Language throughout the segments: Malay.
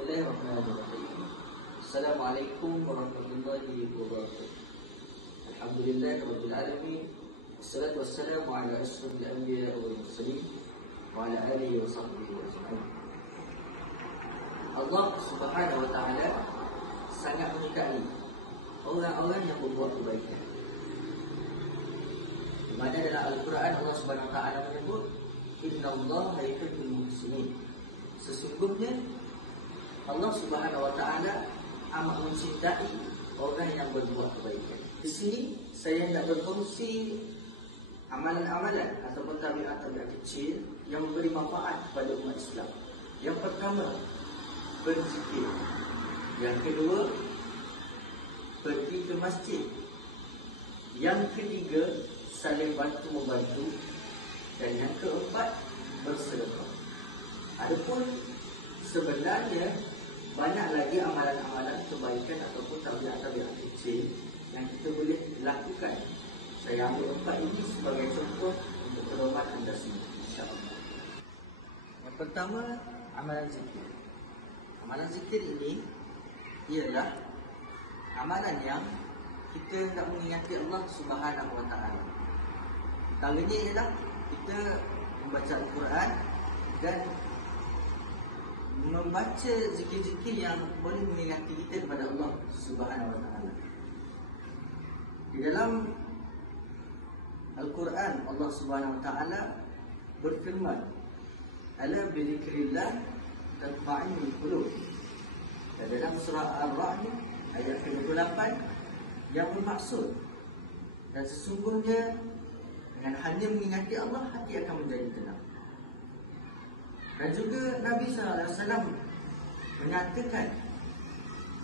Bismillahirrahmanirrahim. Assalamualaikum warahmatullahi wabarakatuh. Alhamdulillahirabbil alamin. Wassalatu wassalamu ala asyrafil anbiya'i wal mursalin wa ala alihi wa sahbihi ajma'in. Allah Subhanahu wa taala sangat menyukai orang-orang yang berbuat kebaikan. Di mana dalam Al-Quran Allah Subhanahu wa taala menyebut innallaha yuhibbul muhsinin. Sesungguhnya Allah Subhanahu wa taala amat mencintai orang yang berbuat kebaikan. Di sini saya nak berkongsi amalan-amalan ataupun tabiat-tabiat kecil yang memberi manfaat kepada umat Islam. Yang pertama, berzikir. Yang kedua, pergi ke masjid. Yang ketiga, saling bantu-membantu. Dan yang keempat, bersedekah. Adapun sebenarnya banyak lagi amalan-amalan kebaikan ataupun tabiat-tabiat kecil yang kita boleh lakukan. Saya ambil 4 ini sebagai contoh untuk pedoman anda semua, insya-Allah. Yang pertama, amalan zikir. Amalan zikir ini ialah amalan yang kita nak mengingati Allah Subhanahu wa taala. Antaranya ialah kita membaca Al-Quran dan membaca zikir-zikir yang boleh mengingati kita kepada Allah Subhanahu wa taala. Di dalam Al-Quran Allah Subhanahu wa taala berfirman, "Ala bi dzikrillah tatma'innul qulub." Dan dalam surah Ar-Ra'd ayat 28 yang bermaksud, dan sesungguhnya dengan hanya mengingati Allah hati akan menjadi tenang. Dan juga Nabi SAW menyatakan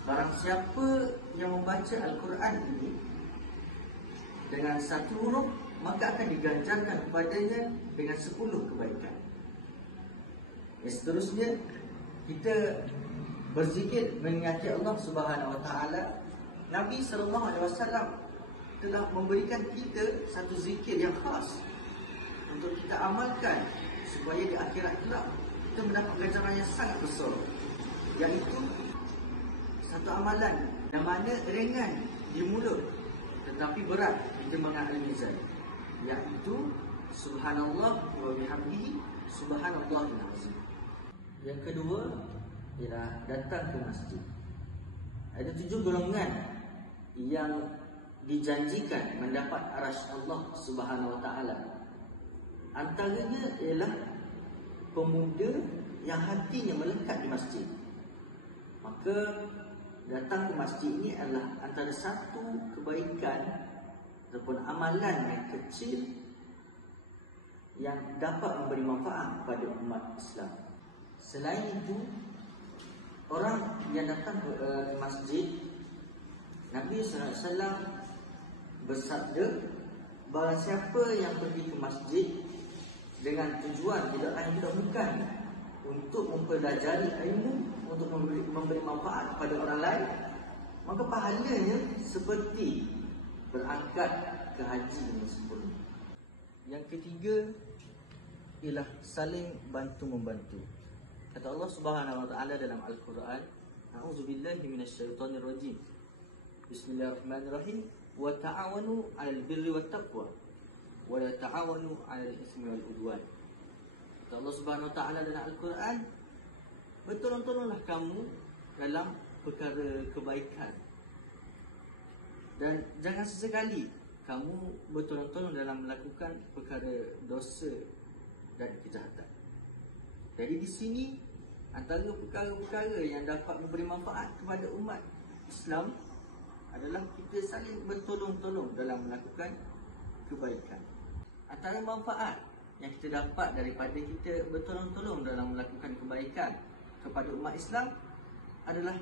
barang siapa yang membaca Al-Quran ini dengan 1 huruf, maka akan diganjarkan kepadanya dengan 10 kebaikan. Seterusnya kita berzikir mengingati Allah Subhanahu wa taala. Nabi SAW telah memberikan kita satu zikir yang khas untuk kita amalkan supaya di akhirat kelak kita mendapat ganjaran yang sangat besar, iaitu satu amalan yang mana ringan di mulut tetapi berat di timbangan al-mizan, iaitu subhanallah wa bihamdihi subhanallahil azim. Yang kedua ialah datang ke masjid. Ada 7 golongan yang dijanjikan mendapat arasy Allah Subhanahu wa taala. Antaranya ialah pemuda yang hatinya melekat di masjid. Maka datang ke masjid ini adalah antara satu kebaikan ataupun amalan yang kecil yang dapat memberi manfaat kepada umat Islam. Selain itu, orang yang datang ke masjid, Nabi SAW bersabda, barang siapa yang pergi ke masjid dengan tujuan tidak lain tidak bukan untuk mempelajari ilmu, untuk memberi manfaat kepada orang lain, maka pahalanya seperti berangkat ke haji yang sempurna. Yang ketiga ialah saling bantu-membantu. Kata Allah Subhanahu wa taala dalam Al-Quran, "A'udzubillahi minasyaitonirrajim. Bismillahirrahmanirrahim. Wa ta'awanu 'alal birri wat taqwa wa la ta'awanu 'alal itsmi wal 'udwan." Kata Allah Subhanahu wa taala dalam Al-Quran, bertolong-tolonglah kamu dalam perkara kebaikan dan jangan sesekali kamu bertolong-tolong dalam melakukan perkara dosa dan kejahatan. Jadi di sini antara perkara-perkara yang dapat memberi manfaat kepada umat Islam adalah kita saling bertolong-tolong dalam melakukan kebaikan. Antara manfaat yang kita dapat daripada kita bertolong-tolong dalam melakukan kebaikan kepada umat Islam adalah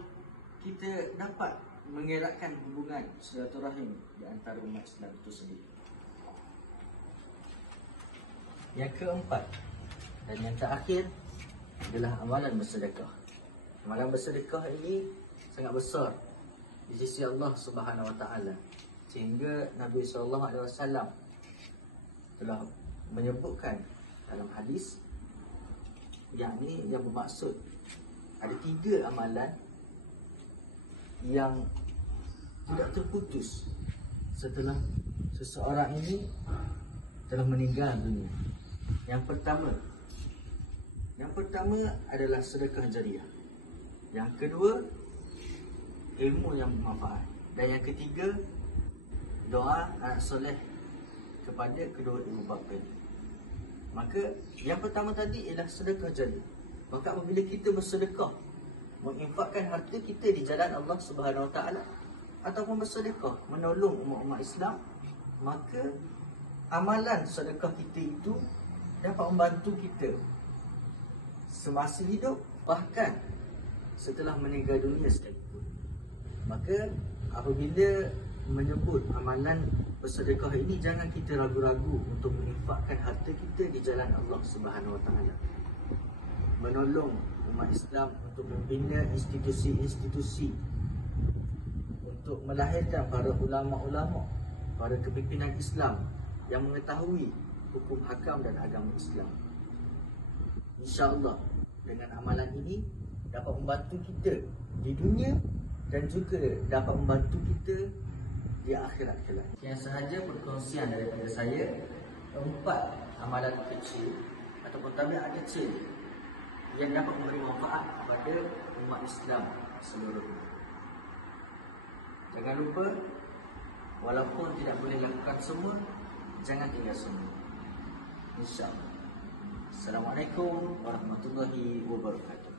kita dapat mengeratkan hubungan silaturahim di antara umat Islam itu sendiri. Yang keempat dan yang terakhir adalah amalan bersedekah. Amalan bersedekah ini sangat besar di sisi Allah Subhanahu wa taala, sehingga Nabi SAW telah menyebutkan dalam hadis, yakni yang bermaksud ada 3 amalan yang tidak terputus setelah seseorang ini telah meninggal dunia. Yang pertama adalah sedekah jariah. Yang kedua, ilmu yang bermanfaat. Dan yang ketiga, doa anak soleh kepada kedua ibu bapa. Maka yang pertama tadi ialah sedekah jariah. Maka apabila kita bersedekah, menginfakkan harta kita di jalan Allah Subhanahu Wa Taala, ataupun bersedekah menolong umat-umat Islam, maka amalan sedekah kita itu dapat membantu kita semasa hidup, bahkan setelah meninggal dunia sekalipun. Maka apabila menyebut amalan bersedekah ini, jangan kita ragu-ragu untuk menginfakkan harta kita di jalan Allah Subhanahu Wa Taala, menolong umat Islam untuk membina institusi-institusi, untuk melahirkan para ulama-ulama, para kepimpinan Islam yang mengetahui hukum hakam dan agama Islam. InsyaAllah dengan amalan ini dapat membantu kita di dunia dan juga dapat membantu kita di akhirat kelak. Yang sahaja perkongsian daripada saya 4 amalan kecil ataupun tabiat kecil yang dapat memberi manfaat kepada umat Islam seluruhnya. Jangan lupa, walaupun tidak boleh lakukan semua, jangan tinggal semua. InsyaAllah. Assalamualaikum warahmatullahi wabarakatuh.